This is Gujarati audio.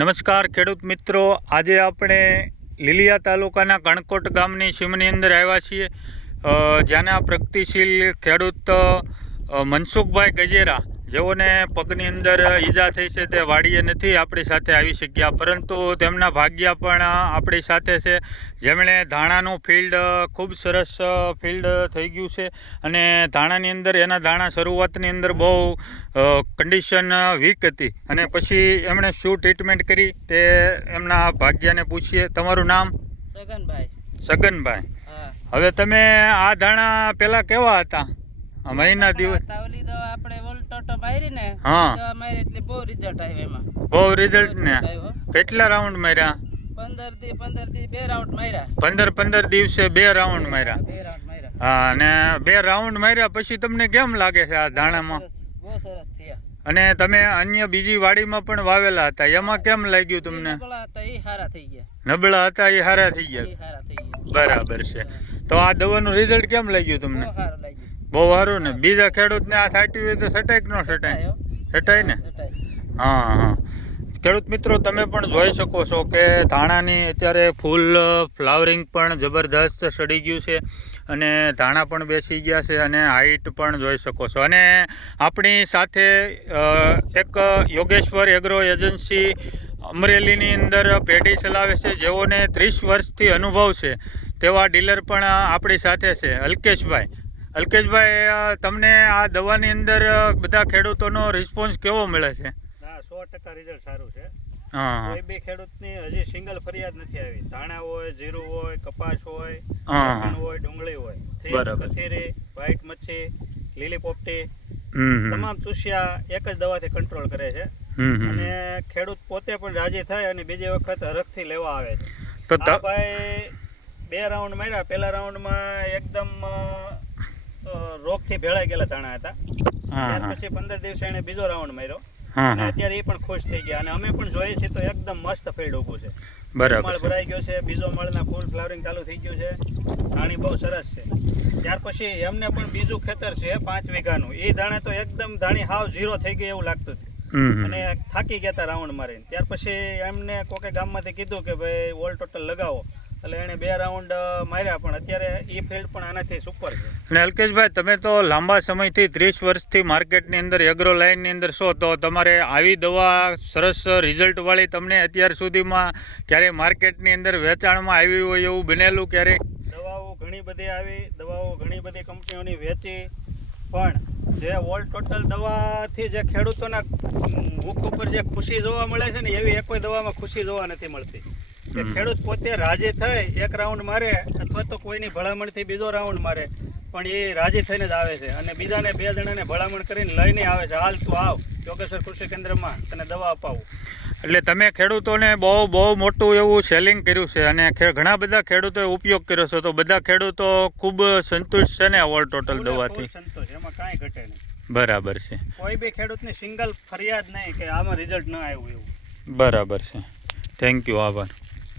નમસ્કાર ખેડૂત મિત્રો, આજે આપણે લીલિયા તાલુકાના કણકોટ ગામની સીમની અંદર આવ્યા છીએ, જ્યાંના પ્રગતિશીલ ખેડૂત મનસુખભાઈ ગજેરા, જેઓને પગની અંદર ઈજા થઈ છે, તે વાડીએ નથી આપણી સાથે આવી શક્યા, પરંતુ તેમના ભાગ્ય પણ આપણી સાથે છે, જેમણે ધાણાનું ફિલ્ડ ખૂબ સરસ ફિલ્ડ થઈ ગયું છે અને ધાણાની અંદર એના ધાણા શરૂઆતની અંદર બહુ કન્ડિશન વીક હતી અને પછી એમણે શું ટ્રીટમેન્ટ કરી તે એમના ભાગ્યને પૂછીએ. તમારું નામ? સગનભાઈ. હવે તમે આ ધાણા પહેલા કેવા હતા? મહિના દિવસ આપણે વોલ્ટોટો મારી ને મારી એટલે બહુ રિઝલ્ટ આવ્યો એમાં. બહુ રિઝલ્ટ ને કેટલા રાઉન્ડ માર્યા? 15 થી 2 રાઉન્ડ માર્યા. 15 દિવસે 2 રાઉન્ડ માર્યા. હા, અને 2 રાઉન્ડ માર્યા પછી તમને કેમ લાગે છે આ ધાણામાં? બહુ સરસ થયા. અને તમે અન્ય બીજી વાડીમાં પણ વાવેલા હતા, એમાં કેમ લાગ્યું તમને? નબળા હતા એ સારા થઈ ગયા. નબળા હતા એ સારા થઈ ગયા. બરાબર છે. તો આ દવાનું રિઝલ્ટ કેમ લાગ્યું તમને? બહુ સારું લાગ્યું. બહુ સારું ને. બીજા ખેડૂતને આ સાટ્યું હોય તો સટાય કે ન સટાય? સટાય ને. હા. ખેડૂત મિત્રો, તમે પણ જોઈ શકો છો કે ધાણાની અત્યારે ફૂલ ફ્લાવરિંગ પણ જબરદસ્ત સડી ગયું છે અને ધાણા પણ બેસી ગયા છે અને હાઈટ પણ જોઈ શકો છો. અને આપણી સાથે એક યોગેશ્વર એગ્રો એજન્સી અમરેલીની અંદર પેઢી ચલાવે છે, જેઓને 30 વર્ષથી અનુભવ છે, તેવા ડીલર પણ આપણી સાથે છે, અલ્કેશભાઈ. અલ્કેશભાઈ, તમને આ દવાની અંદર બધા ખેડૂતોનો રિસ્પોન્સ કેવો મળે છે? 100% રિઝલ્ટ સારું છે. હા, કોઈ બી ખેડૂતની હજી સિંગલ ફરિયાદ નથી આવી. ધાણા હોય, જીરું હોય, કપાસ હોય, હોય, ડુંગળી હોય, કથેરી, વ્હાઈટ મચ્છી, લીલી પોપટી, તમામ ચૂસિયા એક જ દવાથી કંટ્રોલ કરે છે અને ખેડૂત પોતે પણ રાજી થાય અને બીજી વખત હરખથી લેવા આવે છે. તો ભાઈ 2 રાઉન્ડ માર્યા. પહેલા રાઉન્ડમાં એકદમ રોગથી ભેળાઈ ગયેલા ધાણા હતા. ત્યાર પછી 15 દિવસે એને બીજો રાઉન્ડ માર્યો. અત્યારે એ પણ ખુશ થઈ ગયા અને અમે પણ જોઈએ છીએ તો એકદમ મસ્ત ફિલ્ડ ઊભું છે. માળ ભરાઈ ગયો છે, બીજો માળના ફૂલ ફ્લાવરિંગ ચાલુ થઈ ગયું છે, ધાણી બહુ સરસ છે. ત્યાર પછી એમને પણ બીજું ખેતર છે 5 વીઘાનું. એ ધાણે તો એકદમ ધાણી હાવ ઝીરો થઈ ગઈ એવું લાગતું હતું અને થાકી ગયા હતા રાઉન્ડ મારીને. ત્યાર પછી એમને કોકે ગામમાંથી કીધું કે ભાઈ વોલ ટોટલ લગાવો, એટલે એને 2 રાઉન્ડ માર્યા. પણ અત્યારે એ ફિલ્ડ પણ આનાથી સુપર છે. અને અલ્કેશભાઈ, તમે તો લાંબા સમયથી 30 વર્ષથી માર્કેટની અંદર એગ્રો લાઇનની અંદર છો, તો તમારે આવી દવા સરસ રિઝલ્ટવાળી તમને અત્યાર સુધીમાં ક્યારેય માર્કેટની અંદર વેચાણમાં આવી હોય એવું બનેલું ક્યારે? દવાઓ ઘણી બધી આવી, દવાઓ ઘણી બધી કંપનીઓની વેચી, પણ જે વોલ ટોટલ દવાથી જે ખેડૂતોના મુખ ઉપર જે ખુશી જોવા મળે છે ને, એવી એક કોઈ દવામાં ખુશી જોવા નથી મળતી. કે ખેડૂત પોતે રાજી થઈ 1 રાઉન્ડ મારે અથવા તો કોઈની ભલામણથી બીજો રાઉન્ડ મારે, પણ એ રાજી થઈને જ આવે છે અને બીજાને 2 જણાને ભલામણ કરીને લઈને આવે છે. હાલ તું આવ યોગેશ્વર કૃષિ કેન્દ્રમાં તને દવા અપાવું. એટલે તમે ખેડૂતોને બહુ મોટું એવું સેલિંગ કર્યું છે અને ઘણા બધા ખેડૂતોએ ઉપયોગ કર્યો છે, તો બધા ખેડૂતો ખૂબ સંતુષ્ટ છે ને વોલ ટોટલ દવાથી? સંતોષ, એમાં કાંઈ ઘટે નહીં. બરાબર છે. કોઈ બી ખેડૂતની સિંગલ ફરિયાદ નહીં કે આમાં રિઝલ્ટ ન આવ્યું એવું. બરાબર છે. Thank you. આભાર.